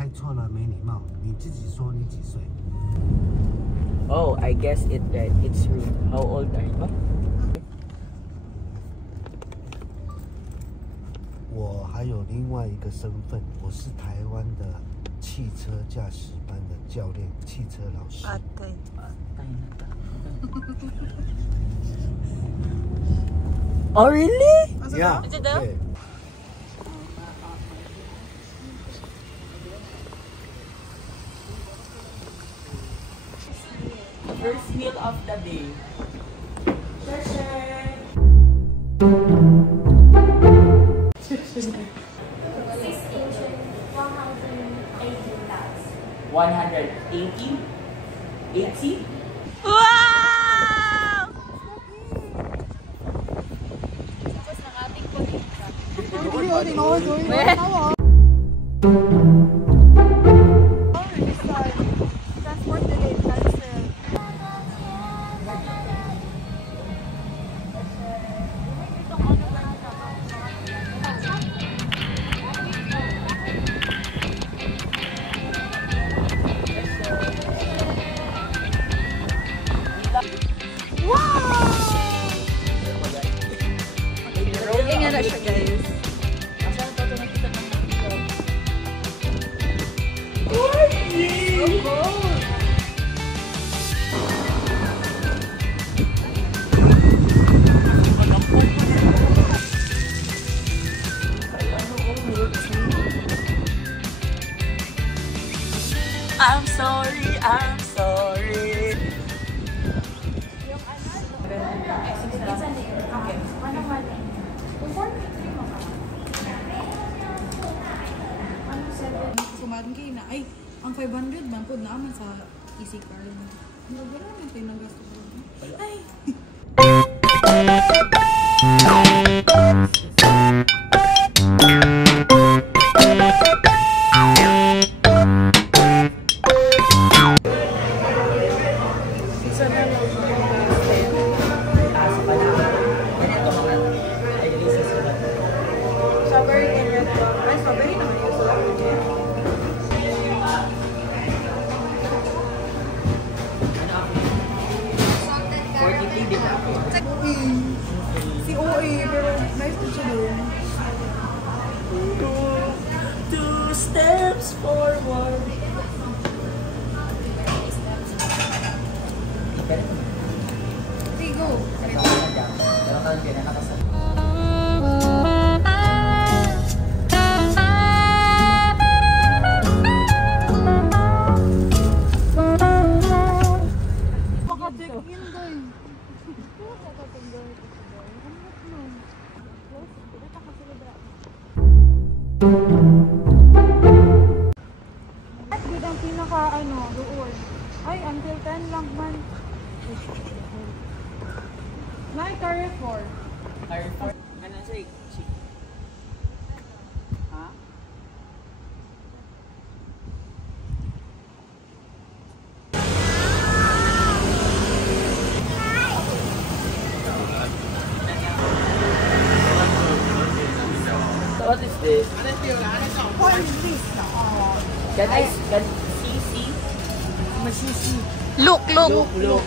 猜错了，没礼貌。你自己说你几岁 Oh, I guess it right. It's rude. How old are you? 我还有另外一个身份，我是台湾的汽车驾驶班的教练，汽车老师。对。Oh, really? Yeah. Is it there? Okay. First meal of the day. $180? 80? Wow! Transport delay, cancel. Rolling na siya, guys. I'm sorry, I'm sorry. Sumarin kayo na, ay, ang 500 man po naman sa easy card. Wala naman kayo nagasto ko. Ay! Strawberry and red velvet. Ay, strawberry naman yung strawberry. Si OA, pero nice po siya doon. Two steps forward. Okay, go! Maka-check-in doon. Good ang pinaka doon. Ay, until 10 lang man. May Carrefour. Carrefour. Ano siya? Ha? What is this? What is this? Can see? Masisi. Look, look. Look.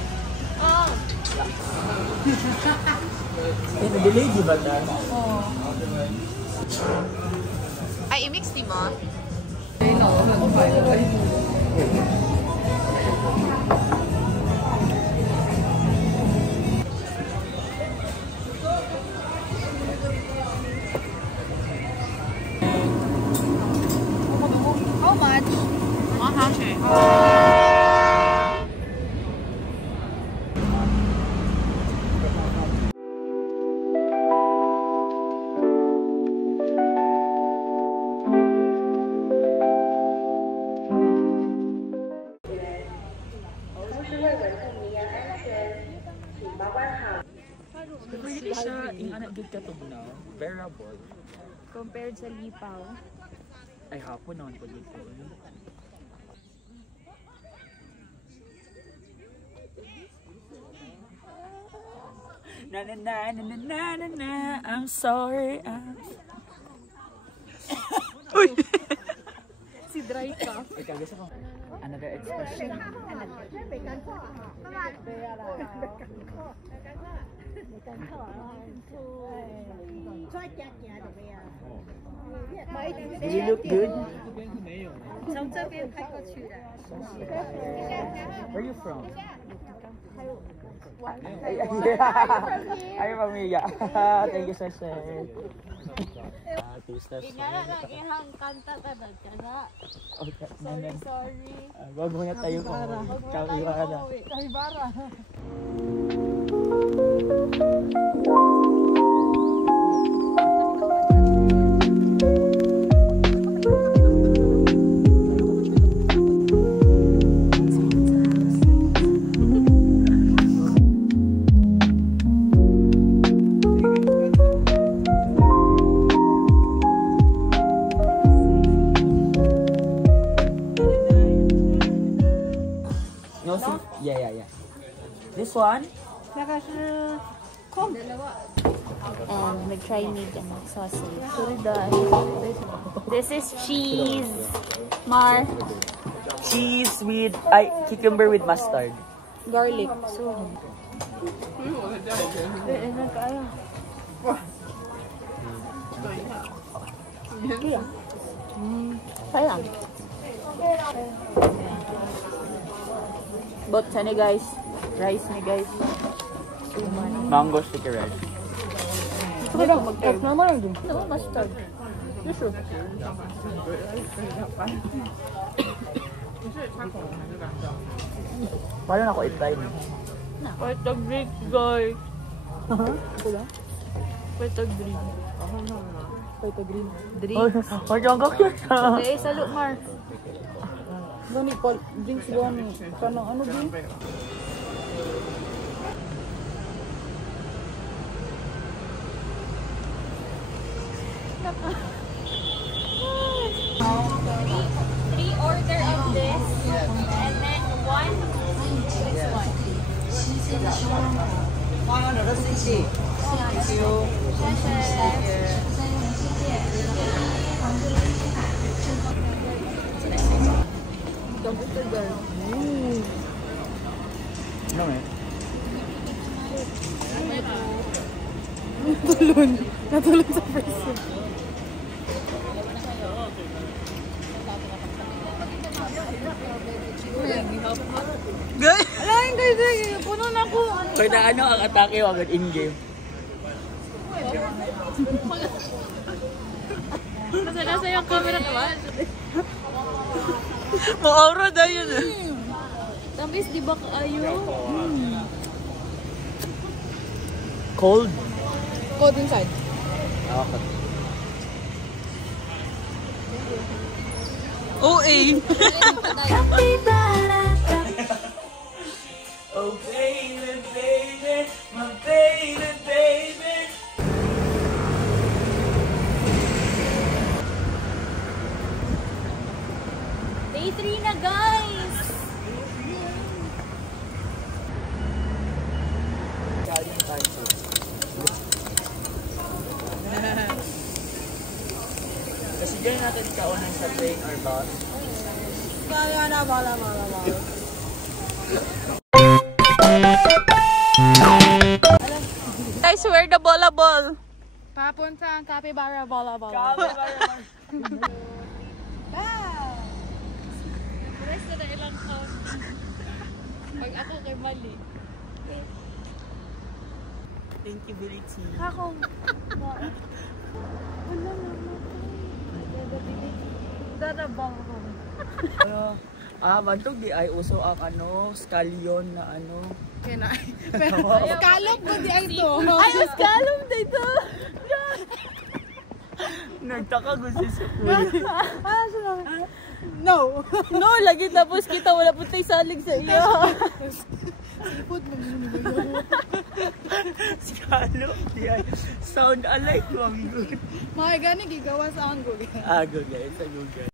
Delay di ba na? Oh. Ay, i-mix di mo? How much? 100. Pwede siya anak gid ka tugnaw. Bearable. Compared sa lipaw. Ay hapon naman po dito. Na na na na na na na na. I'm sorry. si dry cough. Ikaw, gusto ko. Another expression. Do you look good? Where are you from? Ay, pamilya. Thank you, sir. Two steps. ihang kanta ka na kana. Sorry. Wag muna tayo po. Kapibara. Kapibara. No, yeah. This one? Mag-try me dyan ng sausage. This is cheese. Mar. Cheese with, cucumber with mustard. Garlic. So, kaya lang. But sana guys, rice ni guys. Mango sticky rice. Ito lang, mag-tap naman lang dun. No, mustard. Yes, sure. Paano na ako i-try? Pwede drink, guys. Ito lang? Pwede drink. Pwede green. Drink. Oh, yung cute. Okay, salo, Mar. Gani, drinks gani. Kanang ano din? Three order of this, and then one this one. Ano eh? Natulon sa person. Guys! Alain guys, puno na ako. Pwede ano ang atake o agad in-game? Nasa yung camera naman. Ma-aura na yun eh. Tamis, di ba kayo? Cold? Code inside. Okay. OA. Oh baby, baby, my baby, baby. Day 3 na, guys! Kasi dyan natin kaunan sa train or bus. Kaya na, bala. Guys, where the bola ball? Papunta ang Capybara Bola. Rest na ilang count. Pag ako kay Mali. Thank you, Billy T. Ako. Wala naman. Dadabang ko. Bantog di ay uso ang scallion na Kena. Pero, scallop ko di ay to. Ay, scallop dito. Nagtaka ko si Sukul. No. No, lagi tapos kita wala po tayo salig sa iyo. Seafood mo Scallop di ay sound alike mo ang good. mga gani gigawa sa anggo. Good guys, sa Google.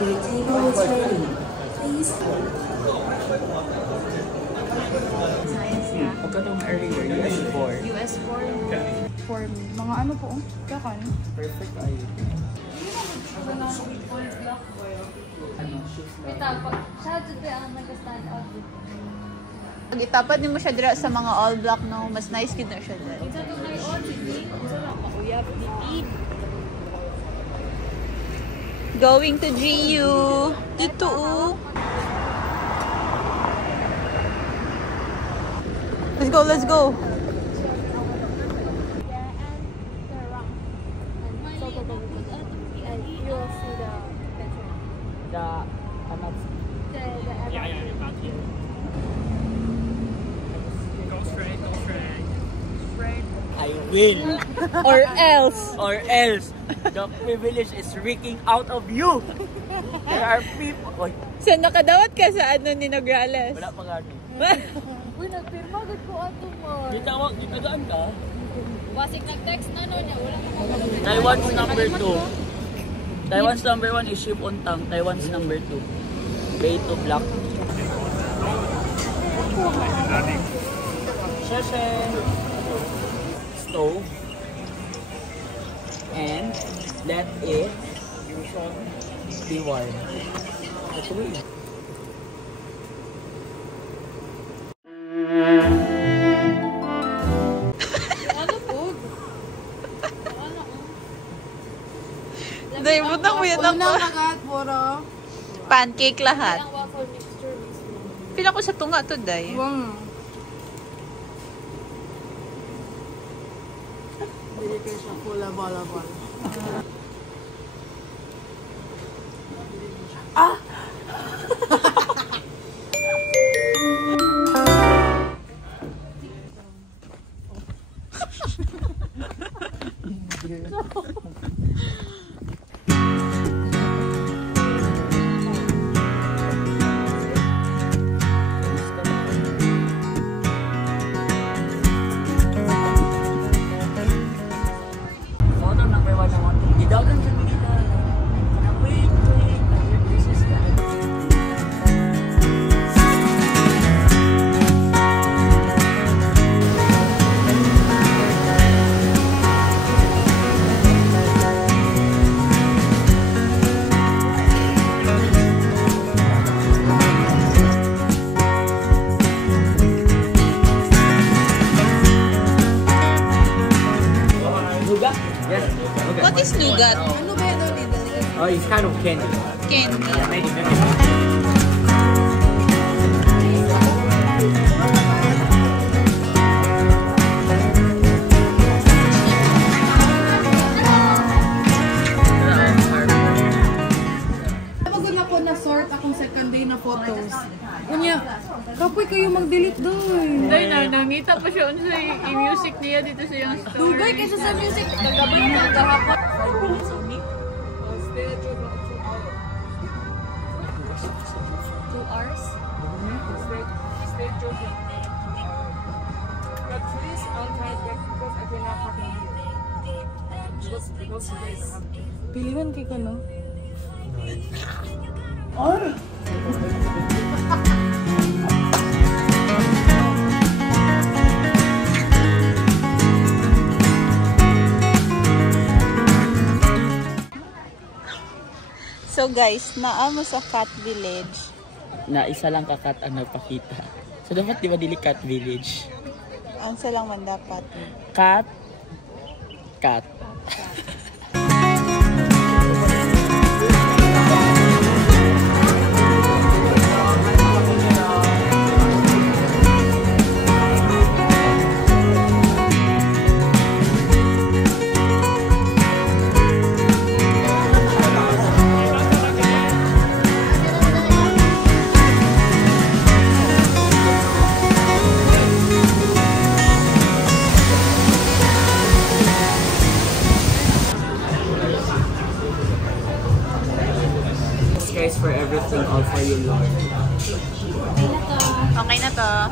Your table is ready. Please. Pagkatong earlier, US4. US4. For me. Mga ano po? Kakan? Perfect ay. Siya dito ang nag-stand out dito. Pag itapat mo siya dira sa mga all black, no, mas nice gid na siya dira. Isa to na yun, sige. Isa lang makuyap, bibi. Going to GU. Dito Let's go, let's go. I will. Or else. Or else, the privilege is reeking out of you. There are people. Oy, So, nakadawat ka sa ano ni Nograles? wala pa gani. Uy, nagpirma gud ko ato mo. Gitawag, gitagaan ka. Wasik nag-text na no niya, wala ka magagawa. Taiwan's number 2. Taiwan's number 1 is ship on tang. Taiwan's number 2. Bay to black. Sheshe. Stove. And let it be warm. Ito eh. Day, butang mo yan ako. Agad, puro. Pancake lahat. Ang waffle mixture mismo. Pila ko sa tunga to, Day. Buwang. Dili kayo siya pula-bala-bala. Photo number 1 naman. Gidagan sa Manila. Wait. This is the... Nougat? Yes. Okay. What is nougat? Ano ba yun dito? Oh, it's kind of candy. Candy. Kapag na ko na-sort akong second day na photos. Unya, kapoy kayo mag-delete doon. Day, nangita pa siya sa i-music niya dito sa yung story. Dugay kayo sa music. Kagabi na kahapon. 2 hours? Stay joking. But please, I'll try it back because I cannot fucking hear. Because you guys have to. Pilihan kay ka, no? So guys, naamo sa Cat Village. Na isa lang kakat ang nagpakita. So dapat di ba dili cat village? Ang sa lang man dapat. Cat. Christ for everything, all for you, Lord. Okay na to.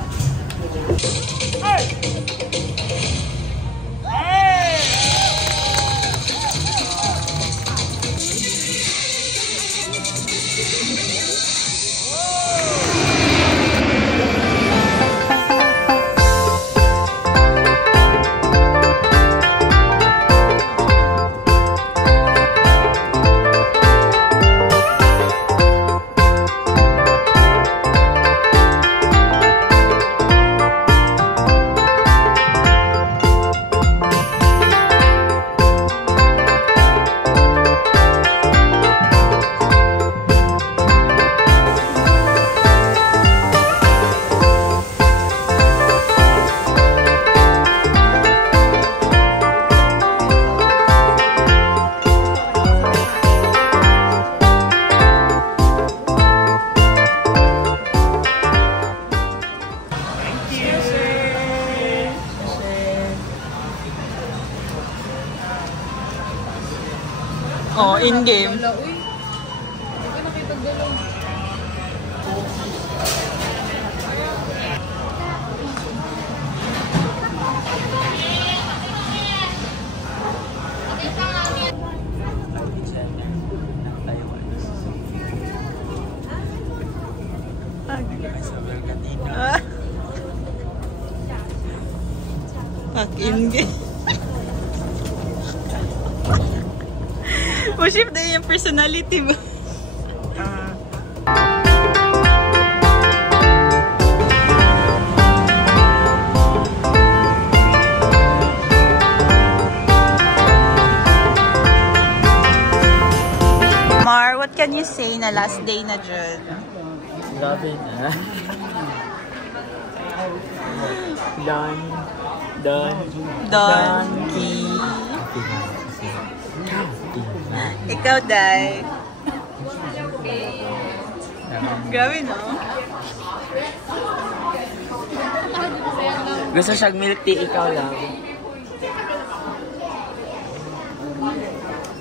Oh, in-game. Wala, uy. Hindi ko nakita galaw. In-game. Worship na yung personality ba? Mar, what can you say na last day na dyan? Love it. Donkey. Ikaw, Day. Grabe, no? Gusto siyang milk tea, ikaw lang.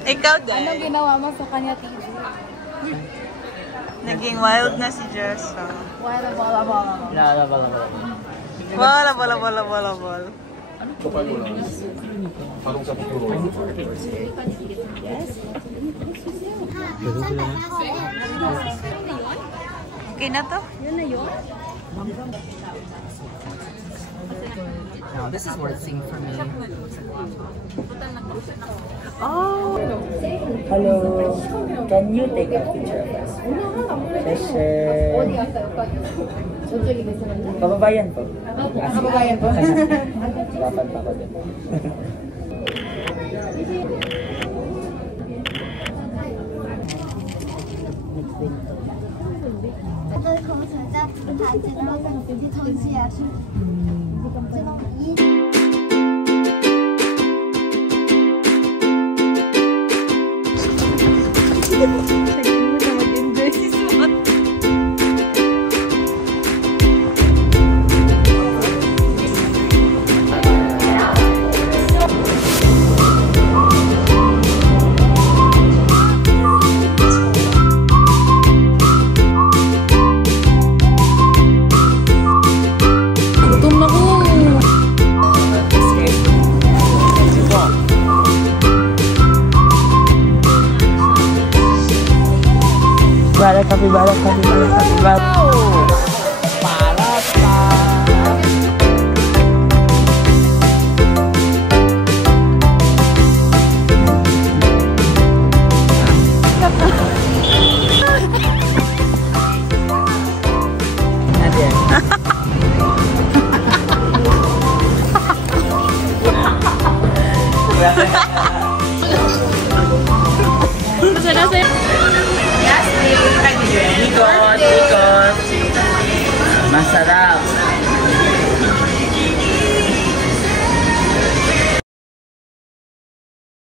Ikaw, Day. Anong ginawa mo sa kanya, TJ? Naging wild na si Jessa. Wala, wala, wala. Wala, wala, wala, wala, wala. Okay na to? No, this is working for me. Oh! Hello. Can you take a picture of us? Sure. Kababayan po. Kababayan po. Dapat pa ko din. Capybara. Ikot. Masarap.